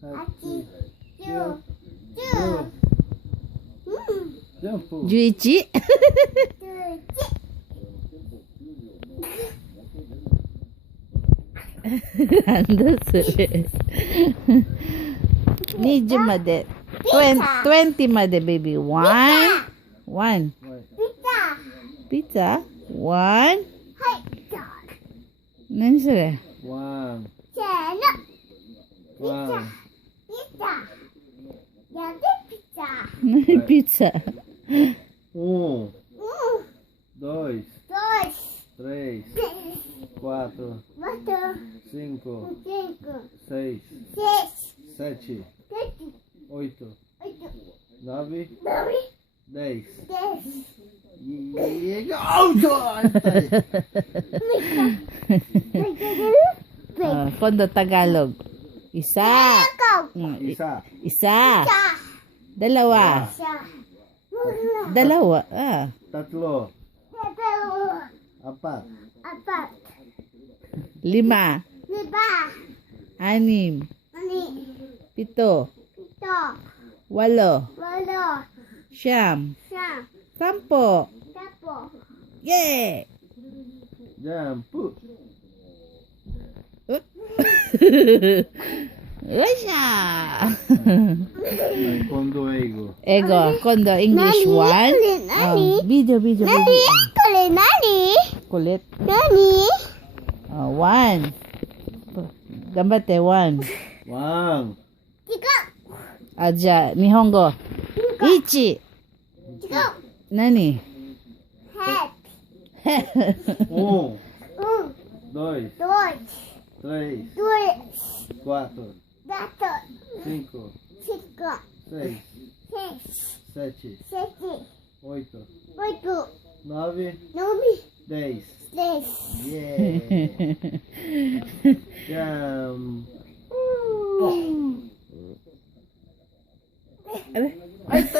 8、9、10、ジャンプ。 11? なんだそれ。20まで。20まで、ベビー。1。ピザ ?1? はい、何それ。ワン。せーの。ワン。ピザ。やでピザ。何ピザ。Um, うん。 dois, 2、 três, 3、 quatro, 4、 cinco, 5、 seis, 6、 sete, 7、 oito, 8、 nove, 9、 10. 10。E... Alto! Kondo Tagalog. Isa. Isa. Isa. Dalawa. Dalawa. Tatlo. Apat. 5. 6. 7. 8. 9. 10. Yay! Jump. Usha. Kondo ego. Ego, Kondo English 1. Video. Kulit. 1. Gambate 1. One.じゃあ、日本語。1。何 Um, dois, três, quatro, cinco, seis, sete, oito, nove, 10. Yeah. Jump. Aí tá.